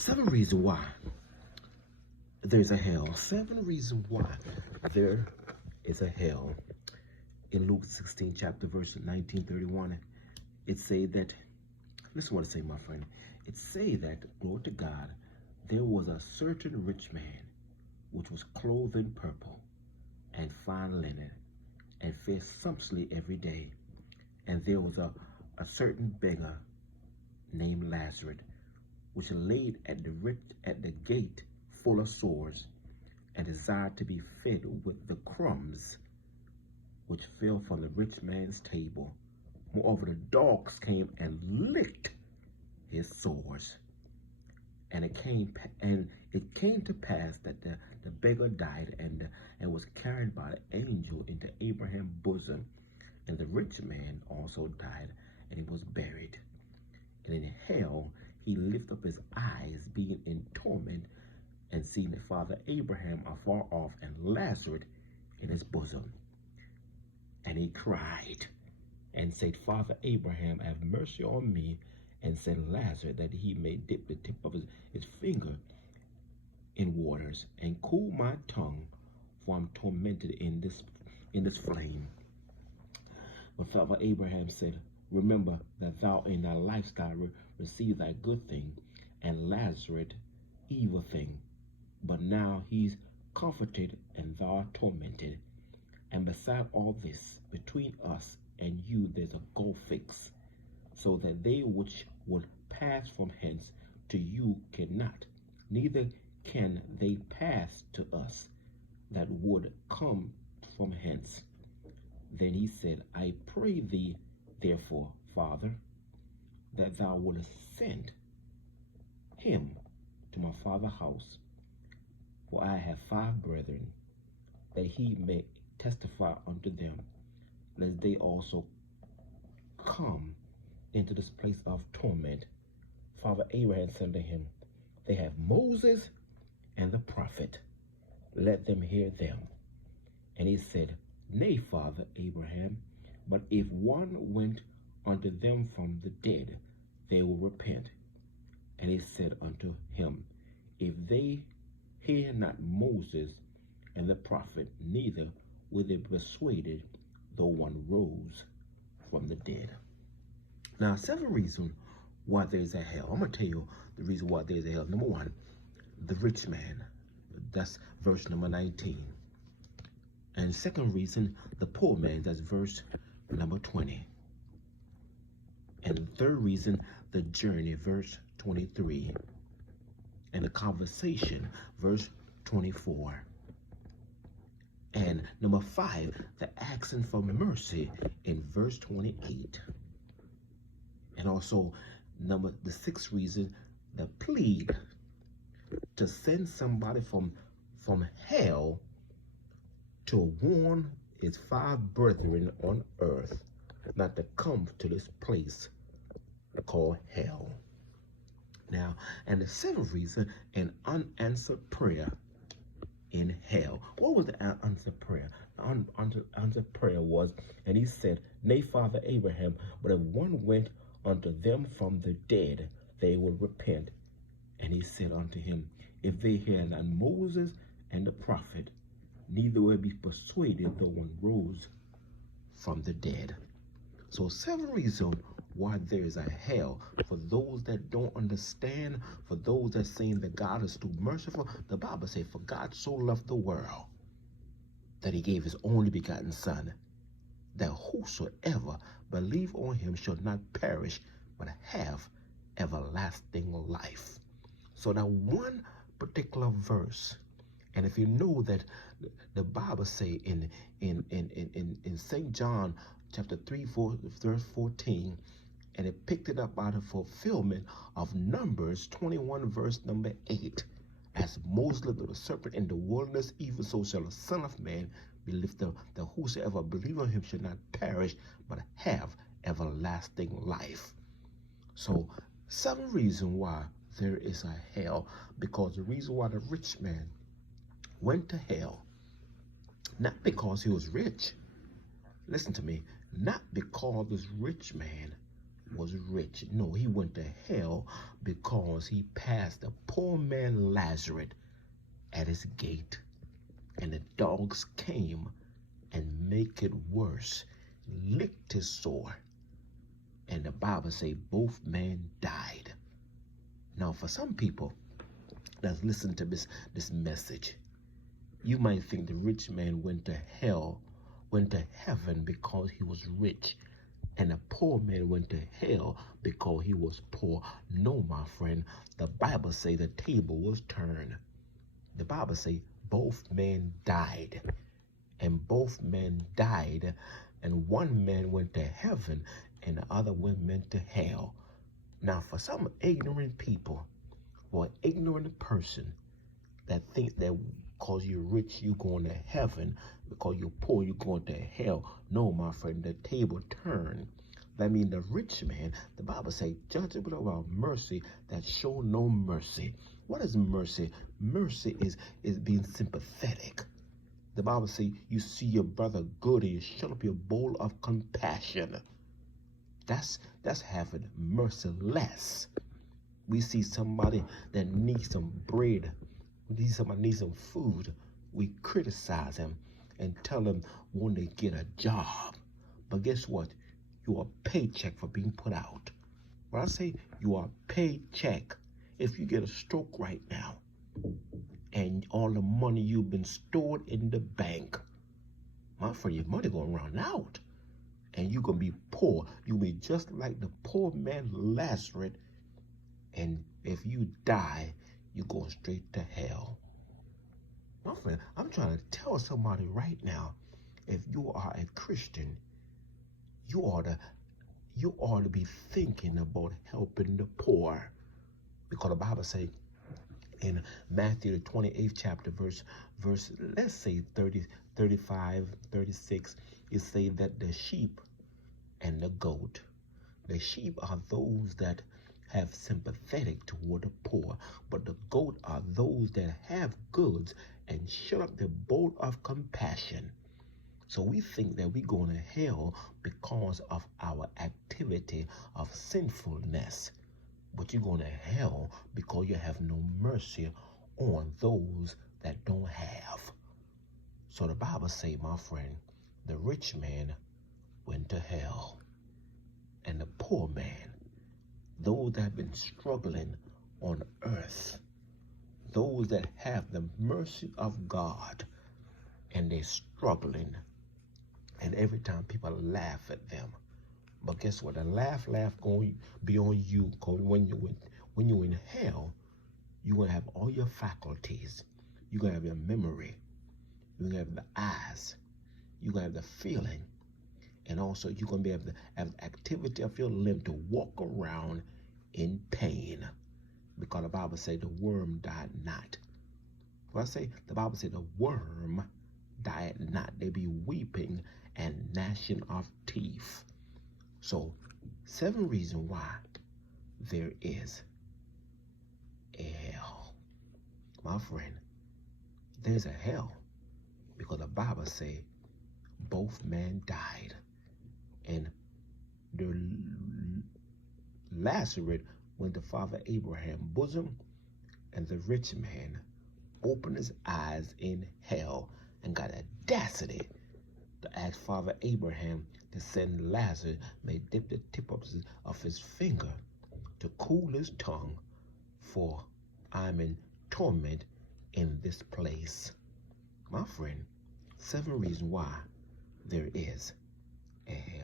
Seven reasons why there's a hell. Seven reasons why there is a hell. In Luke 16, chapter verse 19:31, it say that, listen what it say, my friend. It say that, glory to God, there was a certain rich man which was clothed in purple and fine linen, and fed sumptuously every day. And there was a certain beggar named Lazarus, which laid at the gate full of sores, and desired to be fed with the crumbs which fell from the rich man's table. Moreover, the dogs came and licked his sores. And it came to pass that the beggar died and was carried by the angel into Abraham's bosom. And the rich man also died, and he was buried. And in hell he lifted up his eyes, being in torment, and seeing his father Abraham afar off, and Lazarus in his bosom. And he cried and said, Father Abraham, have mercy on me, and send Lazarus that he may dip the tip of his finger in waters and cool my tongue, for I'm tormented in this flame. But Father Abraham said, remember that thou in thy lifestyle receive thy good thing, and Lazarus evil thing. But now he's comforted, and thou art tormented. And beside all this, between us and you there's a gulf fixed, so that they which would pass from hence to you cannot, neither can they pass to us that would come from hence. Then he said, I pray thee, therefore, Father, that thou wouldest send him to my father's house, for I have 5 brethren, that he may testify unto them, lest they also come into this place of torment. Father Abraham said unto him, they have Moses and the prophet, let them hear them. And he said, nay, Father Abraham, but if one went unto them from the dead, they will repent. And he said unto him, if they hear not Moses and the prophet, neither will they be persuaded, though one rose from the dead. Now, 7 reasons why there's a hell. I'm going to tell you the reason why there's a hell. Number 1, the rich man. That's verse number 19. And second reason, the poor man. That's verse number 20. And the third reason, the journey, verse 23. And the conversation, verse 24. And number 5, the asking for mercy in verse 28. And also the 6th reason, the plead to send somebody from hell to warn his 5 brethren on earth not to come to this place called hell. Now, and the 7th reason, an unanswered prayer in hell. What was the unanswered prayer? The unanswered prayer was, and he said, nay, Father Abraham, but if one went unto them from the dead, they will repent. And he said unto him, if they hear not Moses and the prophet, neither will be persuaded, though one rose from the dead. So 7 reasons why there is a hell. For those that don't understand, for those that saying that God is too merciful, the Bible says, for God so loved the world that he gave his only begotten Son, that whosoever believe on him shall not perish, but have everlasting life. So that one particular verse, and if you know that the Bible say in St. John chapter 3, verse 14, and it picked it up out of fulfillment of Numbers 21, verse number 8. As Moses lifted the serpent in the wilderness, even so shall the Son of Man be lifted up, that whosoever believe on him shall not perish, but have everlasting life. So 7 reasons why there is a hell, because the reason why the rich man went to hell, not because he was rich. Listen to me, not because this rich man was rich. No, he went to hell because he passed the poor man Lazarus at his gate. And the dogs came and make it worse, licked his sore. And the Bible say both men died. Now, for some people that's listening to this message, you might think the rich man went to heaven because he was rich, and the poor man went to hell because he was poor. No, my friend, the Bible say the table was turned. The Bible say both men died, and both men died, and one man went to heaven and the other one went to hell. Now, for some ignorant people or ignorant person that think that because you're rich, you're going to heaven, because you're poor, you're going to hell. No, my friend, the table turned. That means the rich man, the Bible says, judgment of our mercy that show no mercy. What is mercy? Mercy is being sympathetic. The Bible says you see your brother good and you shut up your bowl of compassion. That's having merciless. We see somebody that needs some bread, somebody needs some food. We criticize him and tell him when they get a job. But guess what? You are a paycheck for being put out. When I say you are a paycheck, if you get a stroke right now and all the money you've been stored in the bank, my friend, your money gonna run out. And you're gonna be poor. You'll be just like the poor man Lazarus. And if you die, you're going straight to hell. My friend, I'm trying to tell somebody right now, if you are a Christian, you ought to be thinking about helping the poor. Because the Bible says in Matthew the 28th chapter, verse let's say 30, 35, 36, it says that the sheep and the goat, the sheep are those that have sympathetic toward the poor, but the goat are those that have goods and shut up the bowl of compassion. So we think that we're going to hell because of our activity of sinfulness, but you're going to hell because you have no mercy on those that don't have. So the Bible say, my friend, the rich man went to hell, and the poor man, those that have been struggling on earth, those that have the mercy of God, and they're struggling, and every time people laugh at them. But guess what? The laugh going to be on you, because when you're in hell, you're going to have all your faculties. You're going to have your memory. You're going to have the eyes. You're going to have the feeling. And also, you're going to be able to have the activity of your limb to walk around in pain. Because the Bible says the worm died not. Well, I say the Bible says the worm died not. They be weeping and gnashing of teeth. So, 7 reasons why there is a hell. My friend, there's a hell because the Bible say both men died. And the Lazarus went to Father Abraham's bosom, and the rich man opened his eyes in hell and got audacity to ask Father Abraham to send Lazarus, may dip the tip of his finger to cool his tongue, for I'm in torment in this place. My friend, 7 reasons why there is a hell.